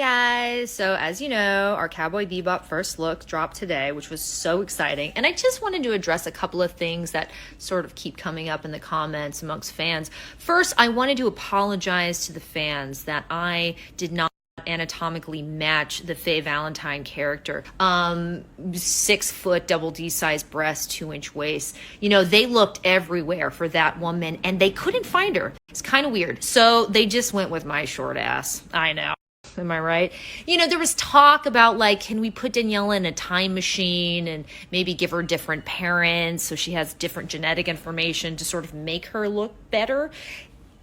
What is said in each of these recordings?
Guys, so as you know, our Cowboy Bebop first look dropped today, which was so exciting. And I just wanted to address a couple of things that sort of keep coming up in the comments amongst fans. First, I wanted to apologize to the fans that I did not anatomically match the Faye Valentine character. 6 foot, double D size breast, 2-inch waist. You know, they looked everywhere for that woman and they couldn't find her. It's kind of weird. So they just went with my short ass. I know. Am I right? You know, there was talk about, like, can we put Daniella in a time machine and maybe give her different parents so she has different genetic information to sort of make her look better?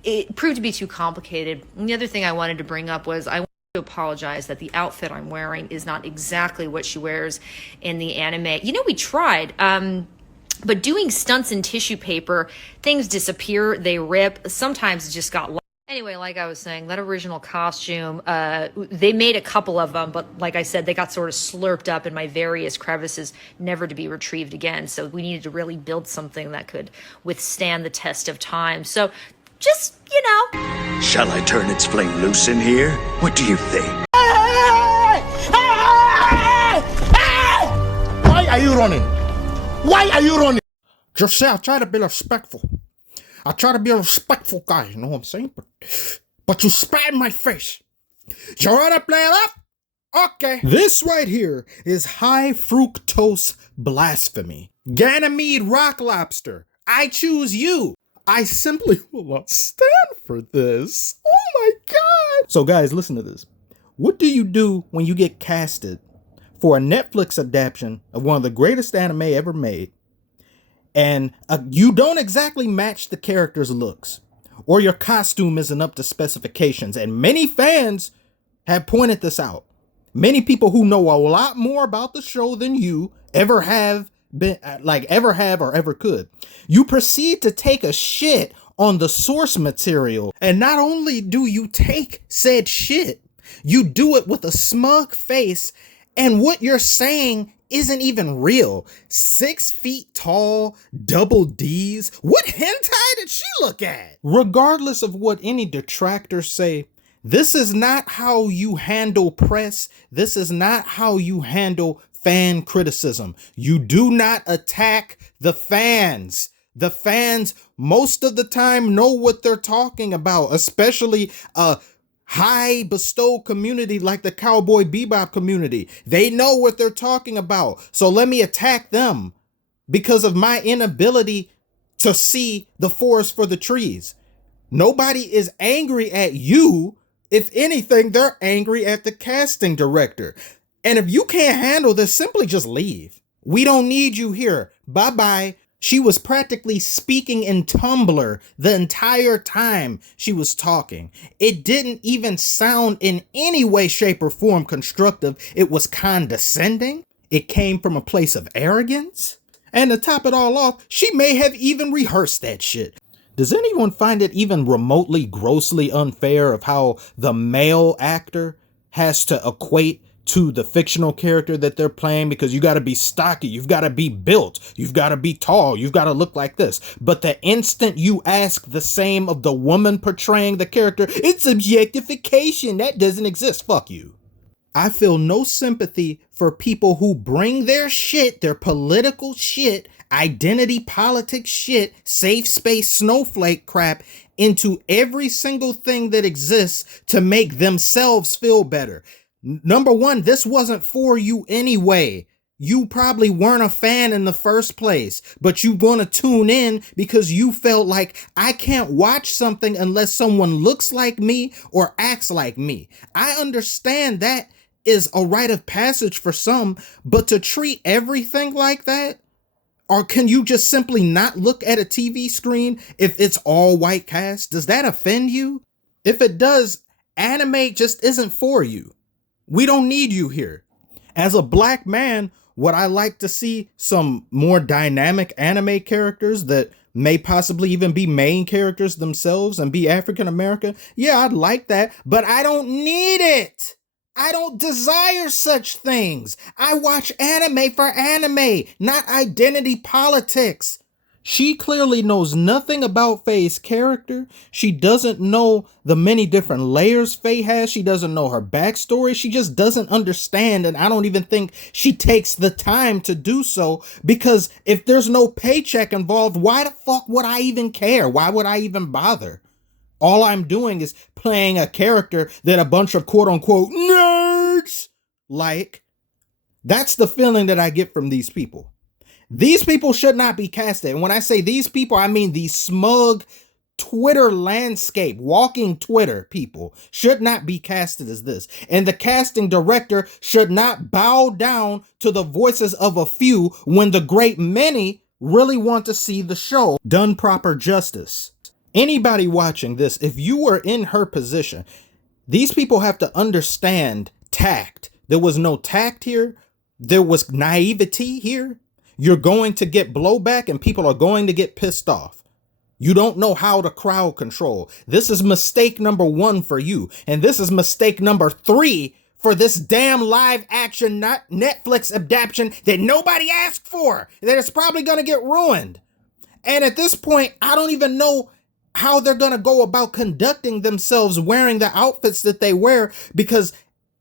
It proved to be too complicated. And the other thing I wanted to bring up was I want to apologize that the outfit I'm wearing is not exactly what she wears in the anime. You know, we tried, but doing stunts in tissue paper, things disappear, they rip. Sometimes it just got lost. Anyway, like I was saying, that original costume, they made a couple of them, but like I said, they got sort of slurped up in my various crevices, never to be retrieved again. So we needed to really build something that could withstand the test of time. So just, you know. Shall I turn its flame loose in here? What do you think? Why are you running? Why are you running? Just say I try to be respectful. I try to be a respectful guy, you know what I'm saying? But you spat in my face. You wanna play it up? Okay. This right here is high fructose blasphemy. Ganymede rock lobster. I choose you. I simply will not stand for this. Oh my God. So guys, listen to this. What do you do when you get casted for a Netflix adaptation of one of the greatest anime ever made? And you don't exactly match the character's looks, or your costume isn't up to specifications. And many fans have pointed this out. Many people who know a lot more about the show than you ever have or ever could. You proceed to take a shit on the source material. And not only do you take said shit, you do it with a smug face. And what you're saying isn't even real. 6 feet tall, double D's. What hentai did she look at? Regardless of what any detractors say, this is not how you handle press. This is not how you handle fan criticism. You do not attack the fans. The fans most of the time know what they're talking about, especially high bestowed community like the Cowboy Bebop community. They know what they're talking about. So let me attack them because of my inability to see the forest for the trees. Nobody is angry at you. If anything, they're angry at the casting director. And if you can't handle this, simply just leave. We don't need you here. Bye-bye. She was practically speaking in Tumblr the entire time she was talking. It didn't even sound in any way, shape, or form constructive. It was condescending. It came from a place of arrogance. And to top it all off, she may have even rehearsed that shit. Does anyone find it even remotely grossly unfair of how the male actor has to equate to the fictional character that they're playing? Because you got to be stocky, you've got to be built, you've got to be tall, you've got to look like this. But the instant you ask the same of the woman portraying the character, it's objectification. That doesn't exist. Fuck you. I feel no sympathy for people who bring their shit, their political shit, identity politics shit, safe space snowflake crap into every single thing that exists to make themselves feel better. Number one, this wasn't for you anyway. You probably weren't a fan in the first place, but you want to tune in because you felt like, I can't watch something unless someone looks like me or acts like me. I understand that is a rite of passage for some, but to treat everything like that, or can you just simply not look at a TV screen if it's all white cast? Does that offend you? If it does, anime just isn't for you. We don't need you here. As a black man, would I like to see some more dynamic anime characters that may possibly even be main characters themselves and be African American? Yeah, I'd like that, but I don't need it. I don't desire such things. I watch anime for anime, not identity politics. She clearly knows nothing about Faye's character. She doesn't know the many different layers Faye has. She doesn't know her backstory. She just doesn't understand. And I don't even think she takes the time to do so, because if there's no paycheck involved, why the fuck would I even care? Why would I even bother? All I'm doing is playing a character that a bunch of quote unquote nerds like. That's the feeling that I get from these people. These people should not be casted. And when I say these people, I mean the smug Twitter landscape, walking Twitter people should not be casted as this. And the casting director should not bow down to the voices of a few when the great many really want to see the show done proper justice. Anybody watching this, if you were in her position, these people have to understand tact. There was no tact here. There was naivety here. You're going to get blowback and people are going to get pissed off. You don't know how to crowd control. This is mistake number 1 for you. And this is mistake number 3 for this damn live action not Netflix adaptation that nobody asked for. That is probably going to get ruined. And at this point, I don't even know how they're going to go about conducting themselves wearing the outfits that they wear, because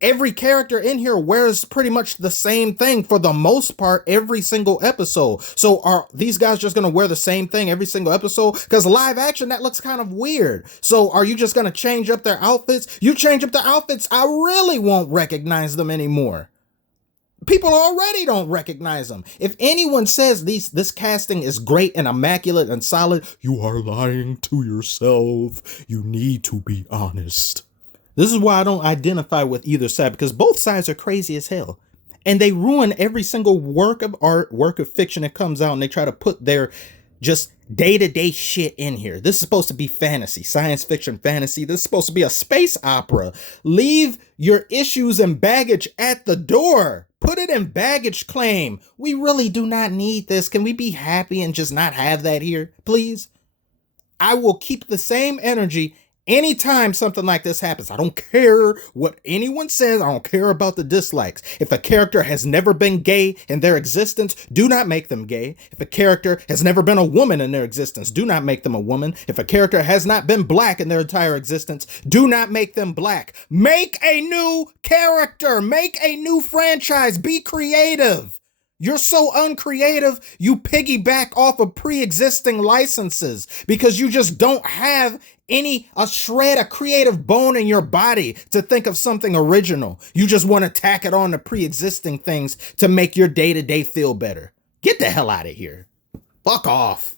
every character in here wears pretty much the same thing for the most part every single episode. So are these guys just going to wear the same thing every single episode? Because live action, that looks kind of weird. So are you just going to change up their outfits? You change up their outfits, I really won't recognize them anymore. People already don't recognize them. If anyone says this casting is great and immaculate and solid, you are lying to yourself. You need to be honest. This is why I don't identify with either side, because both sides are crazy as hell. And they ruin every single work of art, work of fiction that comes out, and they try to put their just day-to-day shit in here. This is supposed to be fantasy, science fiction fantasy. This is supposed to be a space opera. Leave your issues and baggage at the door. Put it in baggage claim. We really do not need this. Can we be happy and just not have that here, please? I will keep the same energy anytime something like this happens. I don't care what anyone says. I don't care about the dislikes. If a character has never been gay in their existence, do not make them gay. If a character has never been a woman in their existence, do not make them a woman. If a character has not been black in their entire existence, do not make them black. Make a new character. Make a new franchise. Be creative. You're so uncreative, you piggyback off of pre-existing licenses because you just don't have a shred of creative bone in your body to think of something original. You just want to tack it on to pre-existing things to make your day-to-day feel better. Get the hell out of here. Fuck off.